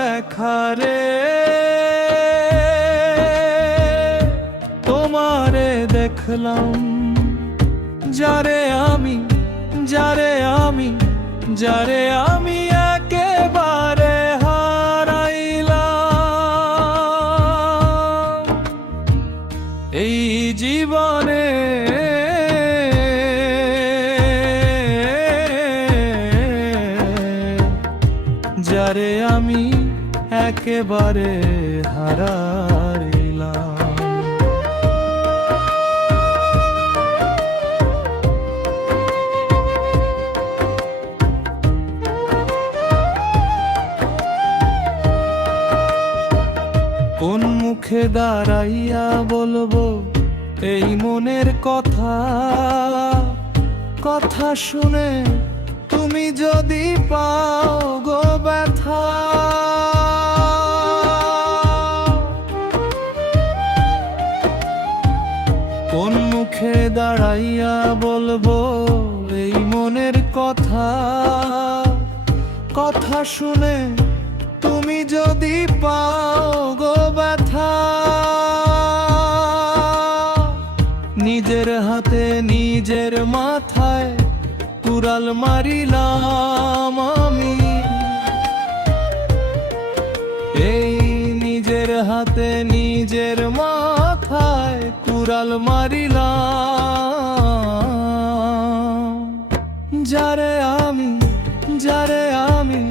দেখা রে তোমারে দেখলাম, যারে আমি যারে আমি যারে আমি একেবারে হারাইলাম এই জীবনে। যারে আমি একেবারে হারাইলাম। কোন মুখে দাঁড়াইয়া বলবো এই মনের কথা, কথা শুনে তুমি যদি পাও গো ব্যথা। কোন মুখে দাঁড়াইয়া বলবো এই মনের কথা, কথা শুনে তুমি যদি পাও গো ব্যথা। নিজের হাতে নিজের মাথায় কুড়াল মারিলাম আমি, এই নিজের হাতে নিজের মাথায় কুড়াল মারিলাম। যারে আমি যারে আমি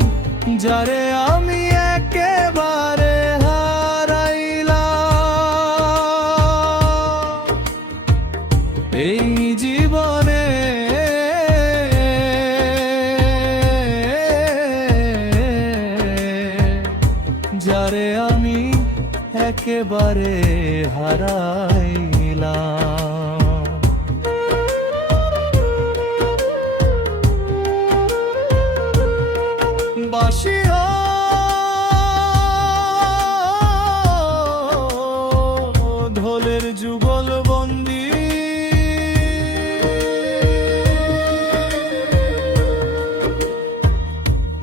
যারে আমি একেবারে হারাইলাম এই জীবনে। যারে আমি একেবারে হারাইলাম। বাঁশিয়া ঢোলের যুগল বন্দি,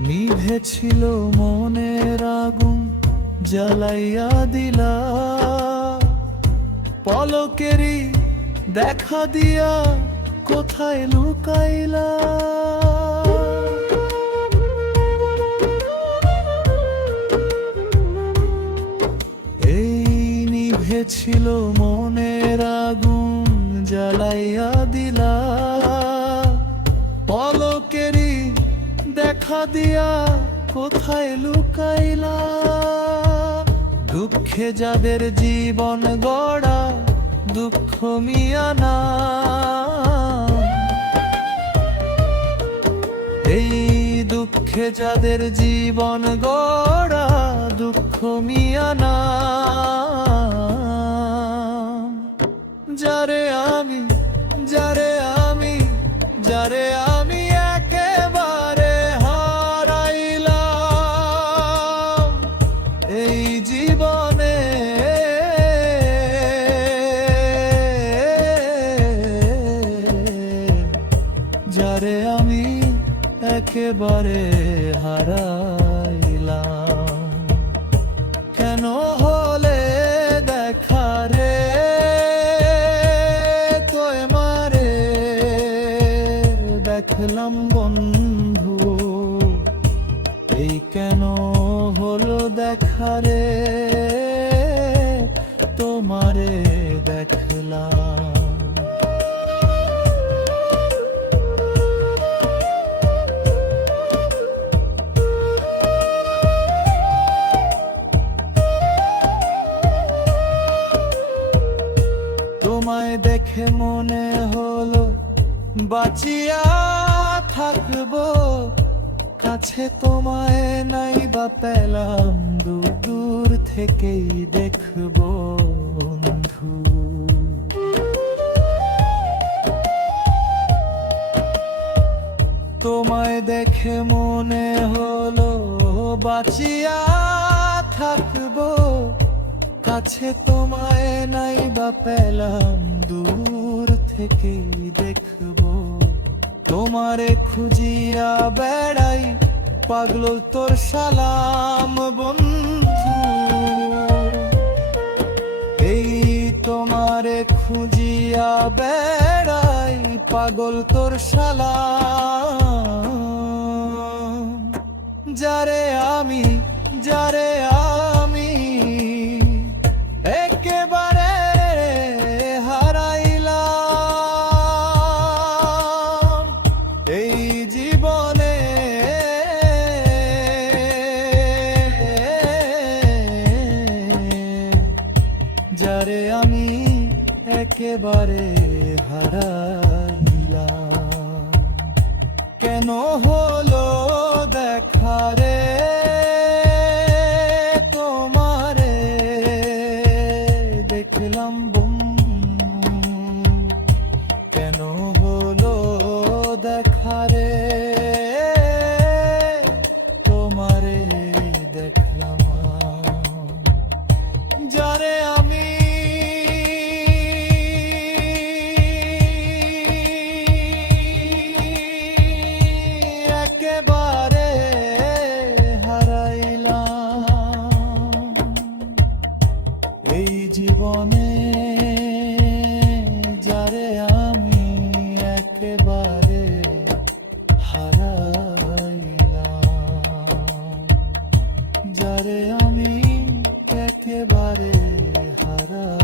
নিভেছিল মনের আগুন জ্বালাইয়া দিলা, পলকেরই দেখা দিয়া কোথায় লুকাইলা। এই নিভেছিল মনের আগুন জ্বালাইয়া দিলা, পলকেরই দেখা দিয়া কোথায় লুকাইলা। দুঃখে যাদের জীবন গড়া দুঃখ মিয়ানা, এই দুঃখে যাদের জীবন গড়া দুঃখ মিয়ানা। যারে আমি যারে আমি যারে আমি একেবারে হারাইলাম এই জীবনে। যারে আমি একেবারে হারাইলাম। কেন হলে দেখা রে তোমারে দেখলাম বন্ধু, এই কেন হলো দেখা রে তোমারে দেখলাম। তোমায় দেখে মনে হলো বাঁচিয়া থাকবো, কাছে তোমায় নাই বা পেলাম, দূর দূর থেকেই দেখবো বন্ধু। তোমায় দেখে মনে হলো বাঁচিয়া থাকবো, কাছে তোমায় নাই বা পেলাম, দূর থেকেই দেখবো। তোমারে খুঁজিয়া বেড়াই পাগল তোর সালাম বন্ধু, এই তোমারে খুঁজিয়া বেড়াই পাগল তোর সালাম। যারে আমি একেবারে হারাইলাম এই জীবনে, যারে আমি একেবারে হারাইলাম। কেন হলো দেখা রে তোমারে দেখলাম বন্ধু, কেন হলো দেখা রে তোমারে দেখলাম। যারে আমি একেবারে হারাইলাম এই জীবনে, যারে আমি একেবারে হারাইলাম, যারে আমি একেবারে হারাইলাম।